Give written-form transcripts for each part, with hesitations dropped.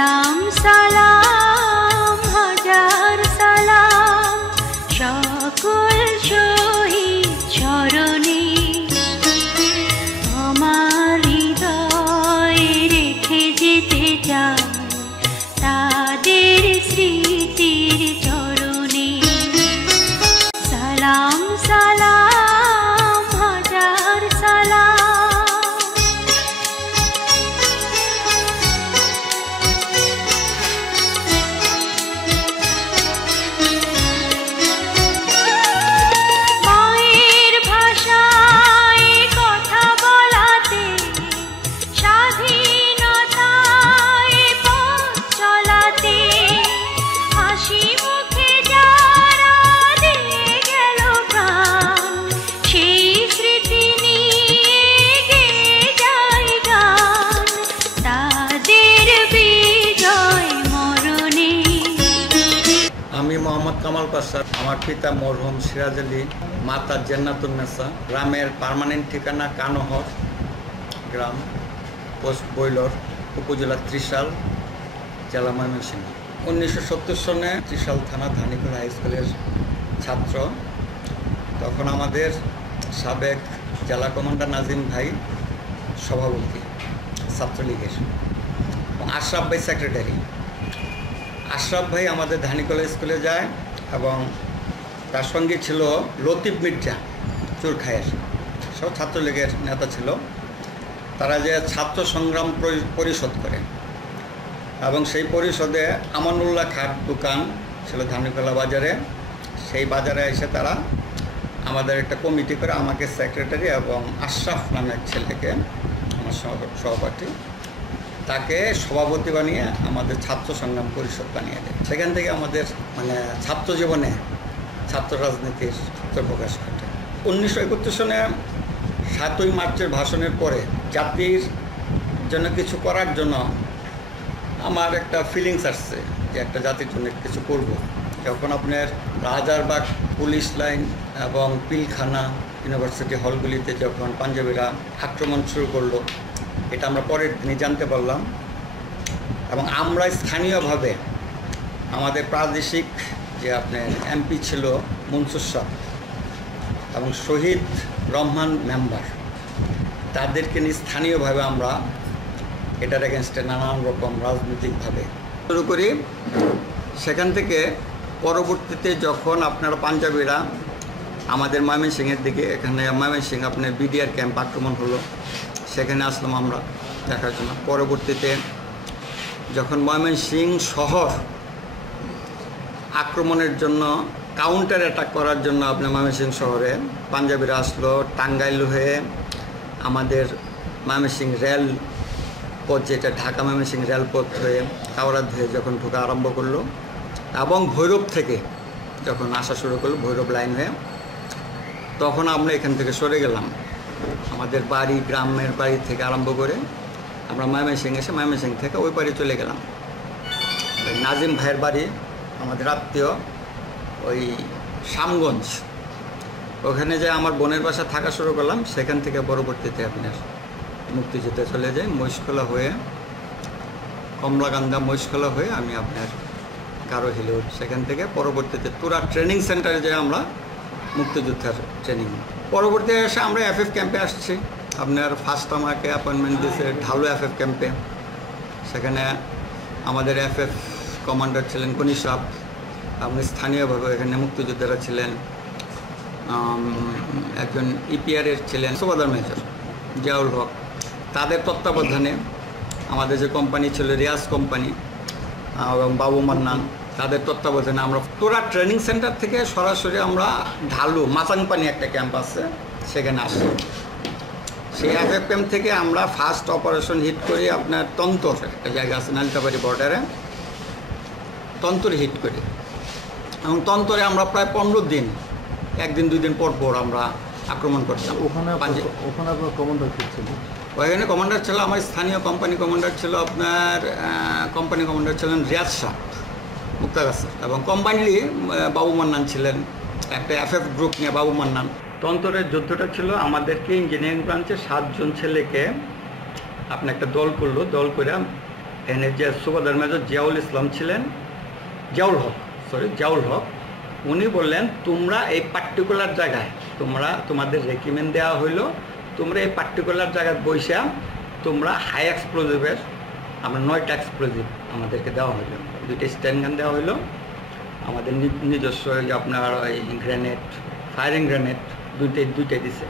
সালাম সালাম হাজার সালাম সকল শহীদ চরণে আমার হৃদয়ে রেখে যেতে চাই তাদের স্মৃতির চরণে সালাম সালাম হাজার সালাম। আমি মোহাম্মদ কামাল পাশা, আমার পিতা মরহুম সিরাজ আলী, মাতা জান্নাতুন্নেসা। গ্রামের পার্মানেন্ট ঠিকানা কানোহর গ্রাম, পোস্ট বৈলর, উপজেলা ত্রিশাল, জেলা ময়মনসিংহ। 1970 সনে ত্রিশাল থানা ধানিকোল হাই স্কুলের ছাত্র। তখন আমাদের সাবেক জেলা কমান্ডার নাজিম ভাই সভাপতি ছাত্রলীগের, আশরাফ ভাই সেক্রেটারি। আশরাফ ভাই আমাদের ধানিকোল স্কুলে যায় এবং তার সঙ্গে ছিল লতিফ মির্জা চুরখায়ের, সব ছাত্রলীগের নেতা ছিল। তারা যে ছাত্র সংগ্রাম পরিষদ করে এবং সেই পরিষদে আমানুল্লাহ খাট দোকান ছিল ধানিকোলা বাজারে। সেই বাজারে এসে তারা আমাদের একটা কমিটি করে আমাকে সেক্রেটারি এবং আশরাফ নামের ছেলেকে, আমার সহপাঠী, তাকে সভাপতি বানিয়ে আমাদের ছাত্র সংগ্রাম পরিষদ বানিয়ে দেয়। সেখান থেকে আমাদের ছাত্র জীবনে ছাত্র রাজনীতির প্রকাশ ঘটে। 1971 সনে 7ই মার্চের ভাষণের পরে জাতির জন্য কিছু করার জন্য আমার একটা ফিলিংস আসছে যে একটা জাতির জন্য কিছু করব। যখন আপনার রাজারবাগ পুলিশ লাইন এবং পিলখানা ইউনিভার্সিটি হলগুলিতে যখন পাঞ্জাবিরা আক্রমণ শুরু করলো, এটা আমরা পরের দিনই জানতে পারলাম। এবং আমরা স্থানীয়ভাবে আমাদের প্রাদেশিক যে আপনার এমপি ছিল মনসুর সাহ এবং শহীদ রহমান মেম্বার, তাদেরকে নিয়ে স্থানীয়ভাবে আমরা এটার এগেনস্টে নানান রকম রাজনৈতিকভাবে শুরু করি। সেখান থেকে পরবর্তীতে যখন আপনারা পাঞ্জাবিরা আমাদের ময়মনসিংহের দিকে, এখানে ময়মনসিংহ আপনার বিডিআর ক্যাম্প আক্রমণ হলো, সেখানে আসলাম আমরা দেখার জন্য। পরবর্তীতে যখন ময়মনসিংহ শহর আক্রমণের জন্য কাউন্টার অ্যাটাক করার জন্য আপনার ময়মনসিংহ শহরে পাঞ্জাবিরা আসলো, টাঙ্গাইল হয়ে আমাদের ময়মনসিংহ রেল পথ, যেটা ঢাকা ময়মনসিংহ রেলপথ হয়ে কাওড়া হয়ে যখন ঢোকা আরম্ভ করলো এবং ভৈরব থেকে যখন আসা শুরু করলো, ভৈরব লাইন হয়ে, তখন আমরা এখান থেকে সরে গেলাম। আমাদের বাড়ি, গ্রামের বাড়ি থেকে আরম্ভ করে আমরা ময়মনসিংহ এসে ময়মনসিংহ থেকে ওই বাড়ি চলে গেলাম। নাজিম ভাইয়ের বাড়ি আমাদের আত্মীয় ওই শ্যামগঞ্জ, ওখানে যে আমার বোনের বাসা থাকা শুরু করলাম। সেখান থেকে পরবর্তীতে আপনার মুক্তিযুদ্ধে চলে যাই, মহিষখোলা হয়ে, কমলাকান্দা মহিষখোলা হয়ে আমি আপনার গারো হিলে উঠি। সেখান থেকে পরবর্তীতে তুরা ট্রেনিং সেন্টারে যাই আমরা মুক্তিযুদ্ধের ট্রেনিং। পরবর্তীতে এসে আমরা এফএফ ক্যাম্পে আসছি। আপনার ফার্স্ট আমাকে অ্যাপয়েন্টমেন্ট দিয়েছে ঢালু এফএফ ক্যাম্পে। সেখানে আমাদের এফএফ কমান্ডার ছিলেন গনি সাহ, আপনি স্থানীয়ভাবে এখানে মুক্তিযোদ্ধারা ছিলেন। একজন ইপিআরের ছিলেন সুবাদার মেজর জিয়াউল হক। তাদের তত্ত্বাবধানে আমাদের যে কোম্পানি ছিল রিয়াজ কোম্পানি এবং বাবু মান্নান, তাদের তত্ত্বাবধানে আমরা তোরা ট্রেনিং সেন্টার থেকে সরাসরি আমরা ঢালু মাচাংপানি একটা ক্যাম্প আছে, সেখানে আসি। সেই এফএফ ক্যাম্প থেকে আমরা ফার্স্ট অপারেশন হিট করি আপনার তন্তর, একটা জায়গা আছে নালিতাবাড়ি বর্ডারে, তন্তরে হিট করি। এবং তন্তরে আমরা প্রায় 15 দিন, একদিন 2 দিন পর পর আমরা আক্রমণ করতাম। ওখানে আপনার কমান্ডার ছিল? ওইখানে কমান্ডার ছিল আমার স্থানীয় কোম্পানি কমান্ডার ছিল আপনার কোম্পানি কমান্ডার ছিলেন রিয়াজ শাহ মুক্তাগাছার, এবং কোম্পানিরই বাবু মান্নান ছিলেন, একটা এফএফ গ্রুপ নিয়ে বাবু মান্নান। তন্তরের যুদ্ধটা ছিল আমাদেরকে ইঞ্জিনিয়ারিং ব্রাঞ্চে 7 জন ছেলেকে আপনার একটা দল করলো, দল করে এখানে যে সুবাদার মেজর জিয়াউল ইসলাম ছিলেন, জিয়াউল হক, উনি বললেন তোমরা এই পার্টিকুলার জায়গায় তোমাদের রেকমেন্ড দেওয়া হইলো তোমরা এই পার্টিকুলার জায়গায় বসে তোমরা হাই এক্সপ্লোজিভের আমরা 9টা এক্সপ্লোজিভ আমাদেরকে দেওয়া হইলো, 2টা স্ট্যান্ড গান দেওয়া হইলো, আমাদের নিজস্ব আপনার ওই গ্রেনেড, ফায়ারিং গ্রেনেড দুইটাই দিছে,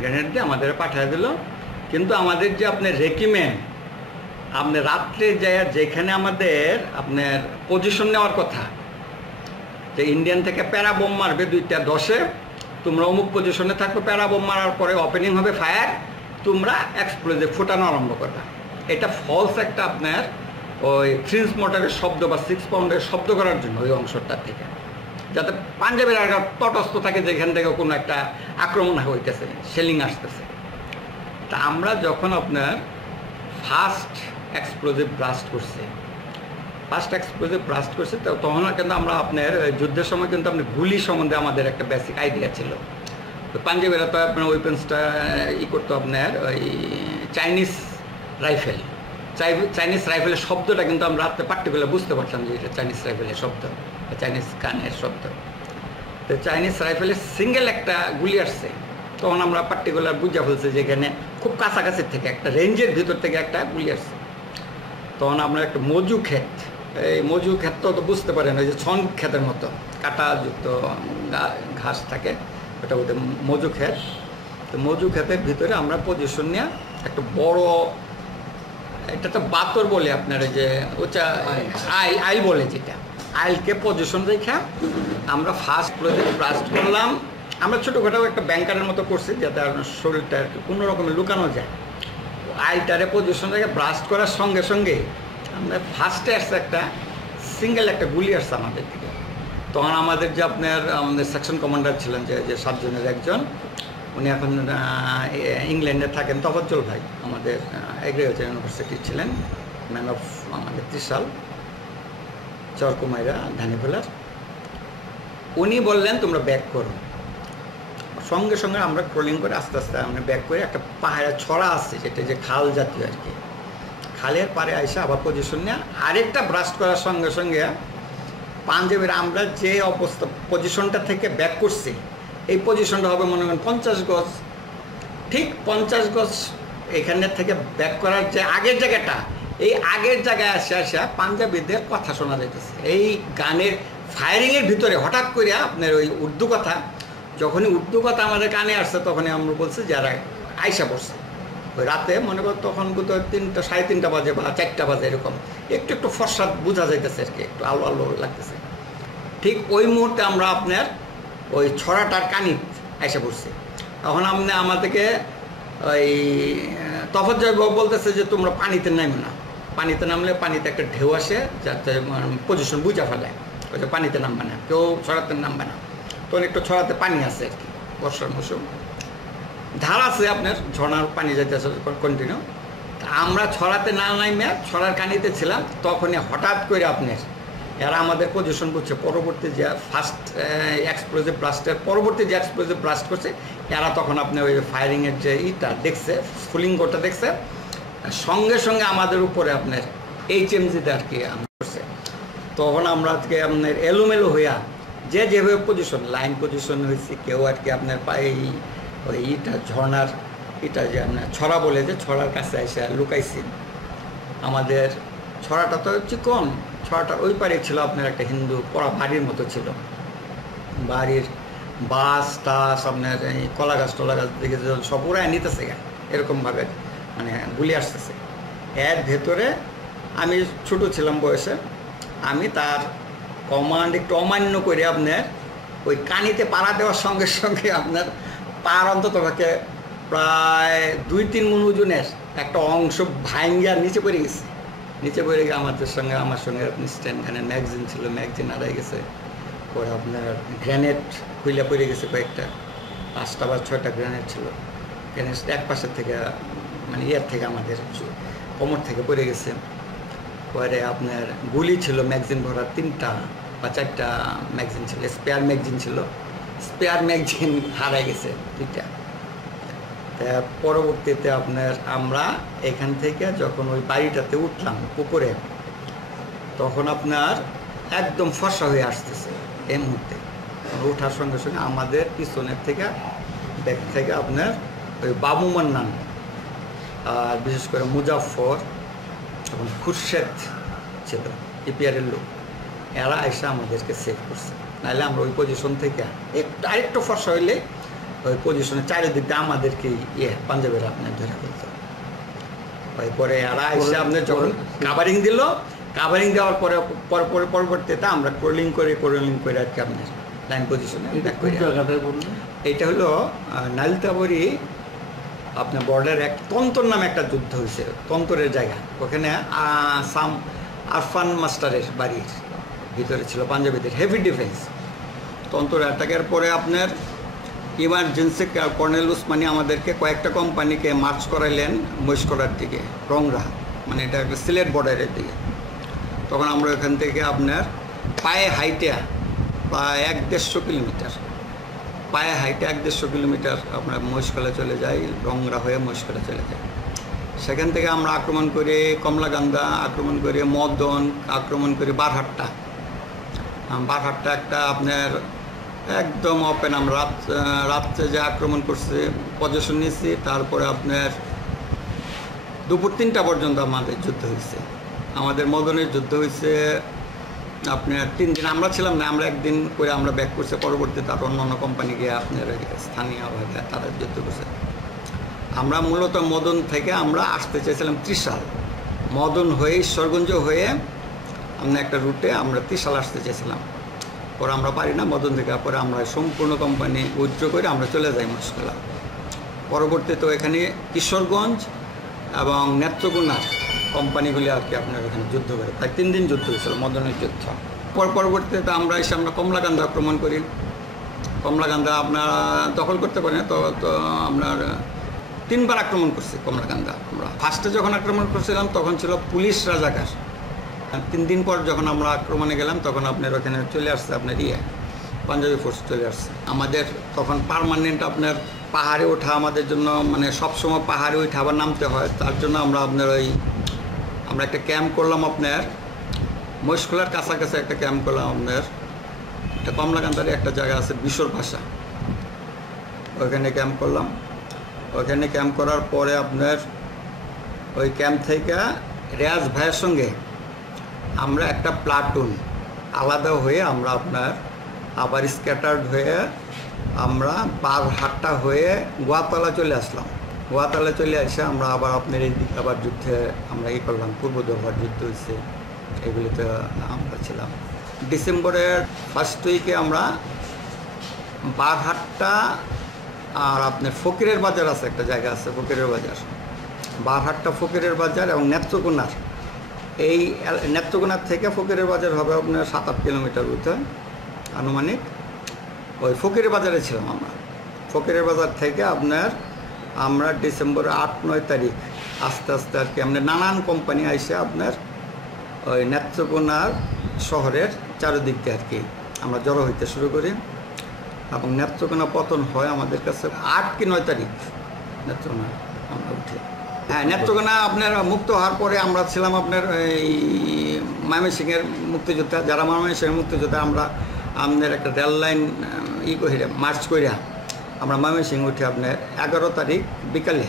গ্রেনেড দিয়ে আমাদের পাঠিয়ে দিল। কিন্তু আমাদের যে আপনার রেকমেন্ড আপনি রাত্রে যায় যেখানে আমাদের আপনার পজিশন নেওয়ার কথা, যে ইন্ডিয়ান থেকে প্যারা বোম মারবে 2টা 10-এ, তোমরা অমুক পজিশনে থাকবে, প্যারা বোম মারার পরে ওপেনিং হবে ফায়ার, তোমরা এক্সপ্লোজিভ ফুটানো আরম্ভ করবে। এটা ফলস একটা আপনার ওই ফ্রিন্স মোটরের শব্দ বা 6 পাউন্ডের শব্দ করার জন্য ওই অংশটার থেকে, যাতে পাঞ্জাবের এলাকা তটস্থ থাকে যেখান থেকে কোনো একটা আক্রমণ হইতেছে, শেলিং আসতেছে। তা আমরা যখন আপনার ফার্স্ট এক্সপ্লোজিভ ব্লাস্ট করছে তখন কিন্তু আমরা আপনার যুদ্ধের সময় কিন্তু আপনি গুলি সম্বন্ধে আমাদের একটা বেসিক আইডিয়া ছিল। পাঞ্জাবেরা তো আপনার ওয়েপন্সটা করতো আপনার ওই চাইনিজ রাইফেলের শব্দটা কিন্তু আমরা রাত্রে পার্টিকুলার বুঝতে পারতাম যে এটা চাইনিজ রাইফেলের শব্দ, চাইনিজ গানের শব্দ। তো চাইনিজ রাইফেলের সিঙ্গেল একটা গুলি আসছে, তখন আমরা পার্টিকুলার বুঝা ফেলছি যে এখানে খুব কাছাকাছি থেকে একটা রেঞ্জের ভিতর থেকে একটা গুলি আসছে। তখন আমরা একটা মজু ক্ষেত, এই মজু ক্ষেত তো বুঝতে পারেন ওই যে ছন ক্ষেতের মতো কাঁটাযুক্ত ঘাস থাকে, ওটা ওদের মজু ক্ষেত। তো মজু ক্ষেতের ভিতরে আমরা পজিশন নিয়ে একটা বড়, এটা তো বাতর বলে আপনার যে ওটা আইল বলে, যেটা আইলকে পজিশন রেখে আমরা ফার্স্ট প্রজেক্ট ব্লাস্ট করলাম। আমরা ছোটোখাটো একটা ব্যাংকারের মতো করছি যাতে আপনার শরীরটা আর কি কোনো রকমের লুকানো যায়। আইলটারে পজিশন রেখে ব্লাস্ট করার সঙ্গে সঙ্গে আমরা ফার্স্টে আসছে একটা সিঙ্গেল একটা গুলি আসছে আমাদের দিকে। তখন আমাদের যে আমাদের সেকশন কমান্ডার ছিলেন যে 7 জনের একজন, উনি এখন ইংল্যান্ডে থাকেন, তফজ্জল ভাই, আমাদের এগ্রিকালচার ইউনিভার্সিটির ছিলেন, ম্যান অফ আমাদের ত্রিশাল চরকুমাইরা ধানিফুলার। উনি বললেন তোমরা ব্যাক করো। সঙ্গে সঙ্গে আমরা ট্রোলিং করে আস্তে আস্তে আমরা ব্যাক করে একটা পাহাড়ে ছড়া আসছে, যেটা যে খাল জাতীয় আর কি, খালের পারে আইসা আবার পজিশন নিয়ে আরেকটা ব্রাস্ট করার সঙ্গে সঙ্গে পাঞ্জাবের আমরা যে অবস্থা পজিশনটা থেকে ব্যাক করছি, এই পজিশনটা হবে মনে করেন 50 গজ, ঠিক 50 গজ এখানের থেকে ব্যাক করার যে আগের জায়গাটা, এই আগের জায়গায় আসা পাঞ্জাবিদের কথা শোনা যাইতেছে। এই গানের ফায়ারিংয়ের ভিতরে হঠাৎ করে আপনার ওই উর্দু কথা, যখনই উর্দু কথা আমাদের কানে আসছে তখনই আমরা বলছি যারা আইসা পড়ছে। ওই রাতে মনে কর তখন তো 3টা 3:30 বাজে বা 4টা বাজে, এরকম একটু ফর্সা বোঝা যাইতেছে আর কি, একটু আলো আলো লাগতেছে। ঠিক ওই মুহূর্তে আমরা আপনার ওই ছড়াটার কানি এসে পড়ছি। তখন আপনি আমাদেরকে ওই তফজ্জল বলতেছে যে তোমরা পানিতে নামো না, পানিতে নামলে পানিতে একটা ঢেউ আসে যাতে পজিশন বুঝা ফেলে, ওই যে পানিতে নামবে না, কেউ ছড়াতে নামবে না। তখন একটু ছড়াতে পানি আছে আর কি, বর্ষার মৌসুম, ধার আছে আপনার, ঝর্নার পানি যাইতেছে কন্টিনিউ। আমরা ছড়াতে না নামে ছড়ার কানিতে ছিলাম, তখনই হঠাৎ করে আপনার এরা আমাদের পজিশন করছে। পরবর্তী যে ফার্স্ট এক্সপ্লোজিভ ব্লাস্টের পরবর্তী যে এক্সপ্লোজিভ ব্লাস্ট করছে, এরা তখন আপনার ওই ফায়ারিংয়ের যে দেখছে, স্ফুলিঙ্গটা দেখছে, সঙ্গে সঙ্গে আমাদের উপরে আপনার HMGতে আর কি করছে। তখন আমরা আজকে আপনার এলোমেলো হইয়া যে যেভাবে লাইন পজিশন হয়েছে, কেউ আর কি আপনার ওই ঝর্নার যে আপনার ছড়া বলে যে ছড়ার কাছে এসে লুকাইছি। আমাদের ছড়াটা তো চিকন, ছড়াটার ওই পারে ছিল আপনার একটা হিন্দু পড়া বাড়ির মতো ছিল, বাড়ির বাস টাস আপনার এই কলা গাছ দিকে সব ওরাই নিতেছে এরকমভাবে মানে গুলি আসতেছে। এর ভেতরে আমি ছোট ছিলাম বয়সে, আমি তার কমান্ড একটু অমান্য করে আপনার ওই কানিতে পাড়া দেওয়ার সঙ্গে সঙ্গে আপনার পার অন্তত প্রায় 2-3 মণ ওজনের একটা অংশ ভাঙ্গিয়া নিচে পড়ে গেছে। নিচে পড়ে গিয়ে আমার সঙ্গে আপনি স্ট্যান্ড গানের ম্যাগজিন ছিল, ম্যাগজিন হারাই গেছে। পরে আপনার গ্রেনেড খুইলা পড়ে গেছে কয়েকটা, 5টা বা 6টা গ্রেনেড ছিল। গ্রেনেড এক পাশের থেকে মানে থেকে আমাদের কোমর থেকে পড়ে গেছে। পরে আপনার গুলি ছিল ম্যাগজিন ভরা 3টা বা 4টা ম্যাগজিন ছিল, স্পেয়ার ম্যাগজিন ছিল, স্পেয়ার ম্যাগজিন হারাই গেছে 2টা। তো পরবর্তীতে আপনার আমরা এখান থেকে যখন ওই বাড়িটাতে উঠলাম পুকুরে, তখন আপনার একদম ফর্সা হয়ে আসতেছে এই মুহূর্তে। ওঠার সঙ্গে সঙ্গে আমাদের পিছনের থেকে ব্যাক থেকে আপনার ওই বাবু মান্নান আর বিশেষ করে মুজাফর এবং খুরশেদ ছিল ইপিআরের লোক, এরা এসে আমাদেরকে সেভ করছে। নাহলে আমরা ওই পজিশন থেকে আরেকটু ফর্সা হইলে ওই পজিশনে চারিদিকটা আমাদেরকে পাঞ্জাবের আপনার ধরে ফেলতে। পরে এরা এসে আপনার যখন কাভারিং দিল, কাভারিং দেওয়ার পরে পরবর্তীতে আমরা ক্রলিং করে আর কি আপনার লাইন পজিশনে এইটা হলো নালিতাবরি আপনার বর্ডার এক তন্তর নামে একটা যুদ্ধ হয়েছে, তন্তরের জায়গা। ওখানে সাম আরফান মাস্টারের বাড়ির ভিতরে ছিল পাঞ্জাবিদের হেভি ডিফেন্স। তন্তর অ্যাটাকের পরে আপনার ইমার্জেন্সি কর্নেল উসমানী আমাদেরকে কয়েকটা কোম্পানিকে মার্চ করাইলেন মহিষকড়ার দিকে, রংরা, মানে এটা একটা সিলেট বর্ডারের দিকে। তখন আমরা ওখান থেকে আপনার পায়ে হাইটে প্রায় 1-150 কিলোমিটার, পায়ে হাইটে 1-150 কিলোমিটার আপনার মহিষকলা চলে যাই, রংরা হয়ে মহিষকলা চলে যায়। সেখান থেকে আমরা আক্রমণ করে কমলাকান্দা, আক্রমণ করে মদন, আক্রমণ করে বারহাট্টা একটা আপনার একদম ওপেন। আমরা রাত্রে যে আক্রমণ করছে পজিশন নিয়েছি, তারপরে আপনার দুপুর 3টা পর্যন্ত আমাদের যুদ্ধ হয়েছে। আমাদের মদনের যুদ্ধ হয়েছে আপনার 3 দিন। আমরা ছিলাম না, আমরা একদিন করে আমরা ব্যাক করছি। পরবর্তীতে তার অন্য কোম্পানি গিয়ে আপনার স্থানীয়ভাবে তারা যুদ্ধ করছে। আমরা মূলত মদন থেকে আমরা আসতে চেয়েছিলাম ত্রিশাল, মদন হয়ে ঈশ্বরগঞ্জ হয়ে আমরা একটা রুটে আমরা ত্রিশাল আসতে চেয়েছিলাম। পরে আমরা পারি না, মদন থেকে পরে আমরা সম্পূর্ণ কোম্পানি উইথড্র করে আমরা চলে যাই মহিষকলা। পরবর্তীতে এখানে কিশোরগঞ্জ এবং নেত্রকোনার কোম্পানিগুলি আর কি আপনার এখানে যুদ্ধ করে, প্রায় 3 দিন যুদ্ধ হয়েছিল মদনের যুদ্ধ। পরবর্তীতে আমরা এসে আমরা কমলাকান্দা আক্রমণ করি। কমলাকান্দা আপনারা দখল করতে পারেন, তো আপনার 3বার আক্রমণ করছি কমলাকান্দা। আমরা ফার্স্টে যখন আক্রমণ করছিলাম তখন ছিল পুলিশ রাজাকার। 3 দিন পর যখন আমরা আক্রমণে গেলাম তখন আপনার ওখানে চলে আসছে আপনার পাঞ্জাবি ফোর্স চলে আসছে। আমাদের তখন পার্মানেন্ট আপনার পাহাড়ে ওঠা আমাদের জন্য, মানে সবসময় পাহাড়ে ওঠা আবার নামতে হয়। তার জন্য আমরা একটা ক্যাম্প করলাম আপনার মহিষকলার কাছাকাছি একটা ক্যাম্প করলাম আপনার, একটা কমলাকান্দারে একটা জায়গা আছে বিশর ভাষা, ওইখানে ক্যাম্প করলাম। ওইখানে ক্যাম্প করার পরে আপনার ওই ক্যাম্প থেকে রেয়াজ ভাইয়ের সঙ্গে আমরা একটা প্লাটুন আলাদা হয়ে আমরা আপনার আবার স্ক্যাটার্ড হয়ে আমরা বারহাট্টা হয়ে গোয়াতলা চলে আসলাম। গোয়াতলা চলে এসে আমরা আবার আপনার এই দিকে আবার যুদ্ধে আমরা করলাম, পূর্ব দফার যুদ্ধ হয়েছে, এগুলিতে আমরা ছিলাম। ডিসেম্বরের ফার্স্ট উইকে আমরা বারহাট্টা আর আপনার ফকিরের বাজার আছে, একটা জায়গা আছে ফকিরের বাজার, বারহাট্টা ফকিরের বাজার এবং নেত্রকোনার, এই নেত্রকোনার থেকে ফকিরের বাজার হবে আপনার 7-8 কিলোমিটার উঠে আনুমানিক। ওই ফকিরের বাজারে ছিলাম আমরা। ফকিরের বাজার থেকে আপনার আমরা ডিসেম্বরের 8-9 তারিখ আস্তে আস্তে আর কি আমরা নানান কোম্পানি আইসে আপনার ওই নেত্রকোনার শহরের চারিদিক দিয়ে আর কি আমরা জড়ো হইতে শুরু করি এবং নেত্রকোনা পতন হয় আমাদের কাছে 8 কি 9 তারিখ নেত্রকোনা আমরা উঠি। হ্যাঁ, নেত্রকোনা আপনার মুক্ত হওয়ার পরে আমরা ছিলাম আপনার এই ময়মনসিংহের মুক্তিযোদ্ধা, যারা ময়মনসিংহের মুক্তিযোদ্ধা আমরা আমাদের একটা রেল লাইন করে মার্চ করিয়া আমরা ময়মনসিংহ উঠে আপনার 11 তারিখ বিকালে